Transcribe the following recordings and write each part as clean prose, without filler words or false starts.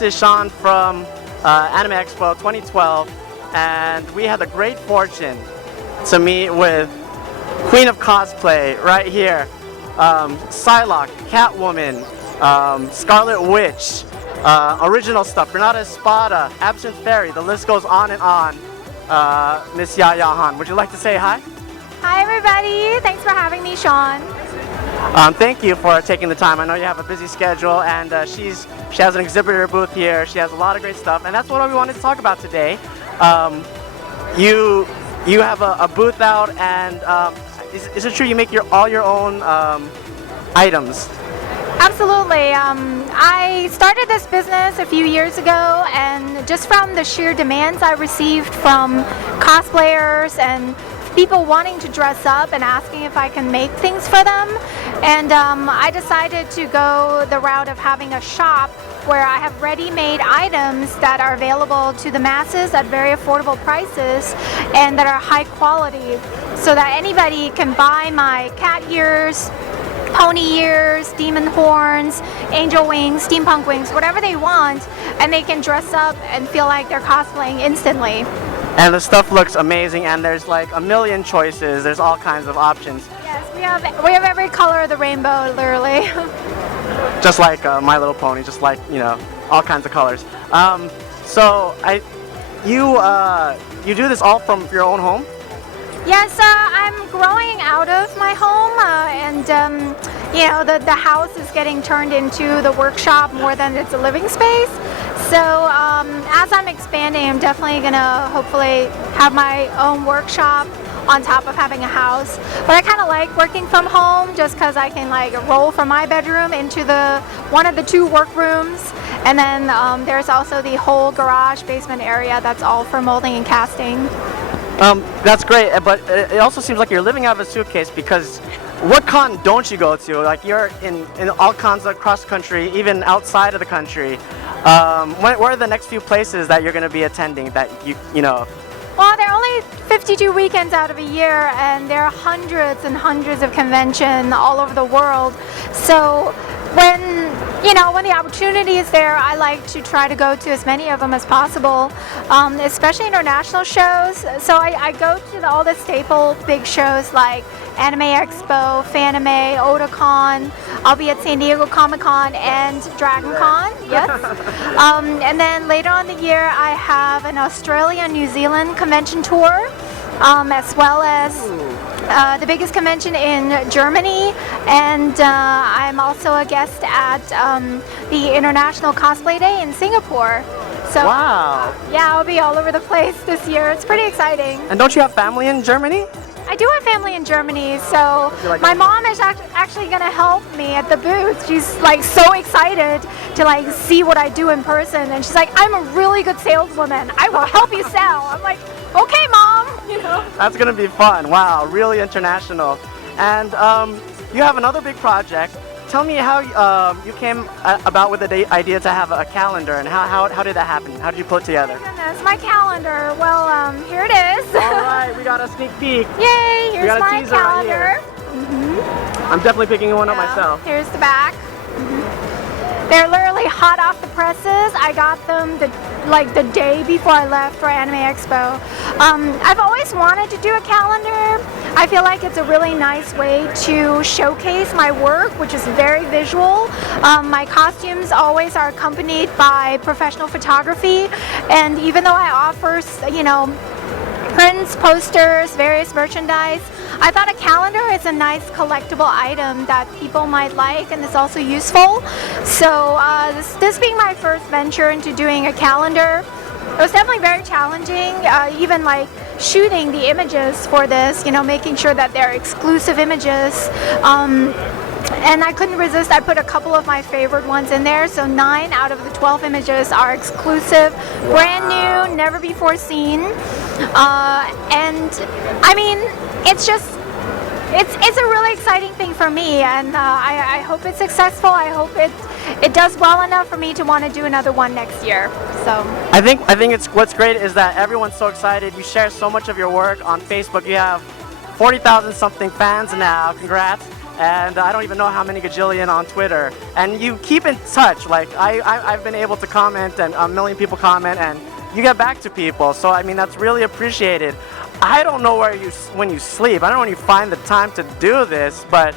this is Sean from Anime Expo 2012, and we had the great fortune to meet with Queen of Cosplay right here. Psylocke, Catwoman, Scarlet Witch, original stuff, Granada Espada, Absinthe Fairy, the list goes on and on. Miss Yaya Han, would you like to say hi? Hi everybody, thanks for having me, Sean. Thank you for taking the time. I know you have a busy schedule, and she has an exhibitor booth here. She has a lot of great stuff, and that's what we wanted to talk about today. You have a booth out, and is it true you make all your own items? Absolutely. I started this business a few years ago, and just from the sheer demands I received from cosplayers and people wanting to dress up and asking if I can make things for them, and I decided to go the route of having a shop where I have ready-made items that are available to the masses at very affordable prices and that are high quality, so that anybody can buy my cat ears, pony ears, demon horns, angel wings, steampunk wings, whatever they want, and they can dress up and feel like they're cosplaying instantly. And the stuff looks amazing, and there's like a million choices. There's all kinds of options. Yes, we have every color of the rainbow, literally. Just like My Little Pony, just like, you know, all kinds of colors. So you do this all from your own home? Yes, I'm growing out of my home, and you know, the house is getting turned into the workshop more than it's a living space. So as I'm expanding, I'm definitely gonna hopefully have my own workshop on top of having a house. But I kind of like working from home just because I can like roll from my bedroom into one of the two work rooms, and then there's also the whole garage basement area that's all for molding and casting. That's great, but it also seems like you're living out of a suitcase, because what con don't you go to? Like, you're in all cons across the country, even outside of the country. Where are the next few places that you're going to be attending that you know? Well, there are only 52 weekends out of a year, and there are hundreds and hundreds of conventions all over the world. So when the opportunity is there, I like to try to go to as many of them as possible, especially international shows. So I go to all the staple big shows like Anime Expo, Fanime, Otakon. I'll be at San Diego Comic-Con and Dragon Con, yes. And then later on in the year, I have an Australia and New Zealand convention tour, as well as the biggest convention in Germany, and I'm also a guest at the International Cosplay Day in Singapore. So, wow. Yeah, I'll be all over the place this year. It's pretty exciting. And don't you have family in Germany? I do have family in Germany, so my mom is actually going to help me at the booth. She's like so excited to like see what I do in person, and she's like, "I'm a really good saleswoman. I will help you sell." I'm like, "Okay, Mom." You know. That's going to be fun. Wow, really international. And you have another big project. Tell me how you came about with the idea to have a calendar, and how did that happen? How did you put it together? Oh my goodness, my calendar. Well, here it is. All right, we got a sneak peek. Yay, here's my calendar. Right, I'm definitely picking one up myself. Here's the back. They're literally hot off the presses. I got them the day before I left for Anime Expo. I've always wanted to do a calendar. I feel like it's a really nice way to showcase my work, which is very visual. My costumes always are accompanied by professional photography, and even though I offer, prints, posters, various merchandise, I thought a calendar is a nice collectible item that people might like, and it's also useful. So this being my first venture into doing a calendar, it was definitely very challenging, even like shooting the images for this, making sure that they're exclusive images. And I couldn't resist. I put a couple of my favorite ones in there. So 9 out of the 12 images are exclusive, brand new, never before seen. And I mean, it's a really exciting thing for me, and I hope it's successful. I hope it does well enough for me to want to do another one next year. So I think what's great is that everyone's so excited. You share so much of your work on Facebook. You have 40,000 something fans now. Congrats. and I don't even know how many gajillion on Twitter. And you keep in touch. Like I've been able to comment, and a million people comment, and you get back to people. So I mean, that's really appreciated. I don't know when you sleep. I don't know when you find the time to do this, but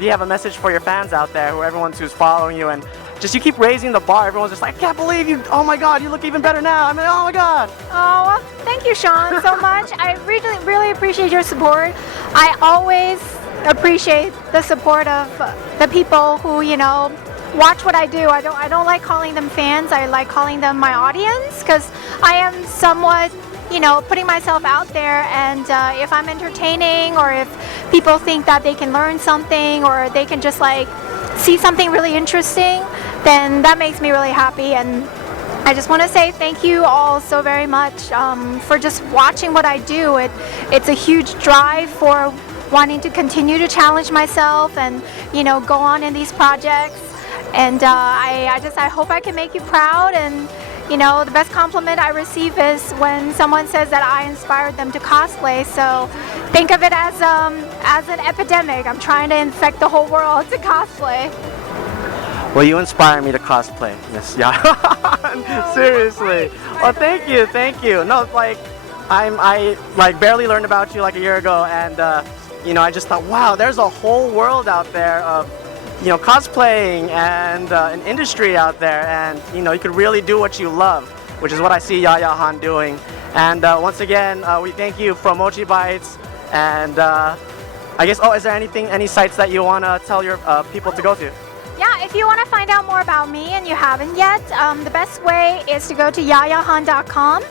you have a message for your fans out there, everyone who's following you, and just you keep raising the bar. Everyone's just like, I can't believe you. Oh my God, you look even better now. I mean, oh my God. Oh, well, thank you, Sean, so much. I really appreciate your support. I always appreciate the support of the people who, you know, watch what I do. I don't like calling them fans. I like calling them my audience, because I am somewhat, you know, putting myself out there, and if I'm entertaining, or if people think that they can learn something, or they can just like see something really interesting, then that makes me really happy. And I just want to say thank you all so very much for just watching what I do. It's a huge drive for wanting to continue to challenge myself and, you know, go on in these projects. And I hope I can make you proud. And you know, the best compliment I receive is when someone says that I inspired them to cosplay. So think of it as an epidemic. I'm trying to infect the whole world to cosplay. Well, you inspire me to cosplay, Miss Yaya Han. Seriously. Well, thank you. No, like I like barely learned about you like a year ago, and you know, I just thought, wow, there's a whole world out there of, you know, cosplaying, and an industry out there, and you know, you could really do what you love, which is what I see Yaya Han doing. And once again, we thank you from Mochi Bytes, and I guess, is there any sites that you want to tell your people to go to? Yeah, if you want to find out more about me and you haven't yet, the best way is to go to yayahan.com.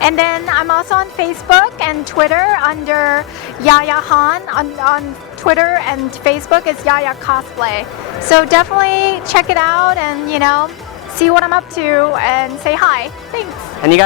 And then I'm also on Facebook and Twitter under Yaya Han. On Twitter and Facebook is Yaya Cosplay. So definitely check it out and, you know, see what I'm up to and say hi. Thanks. And you guys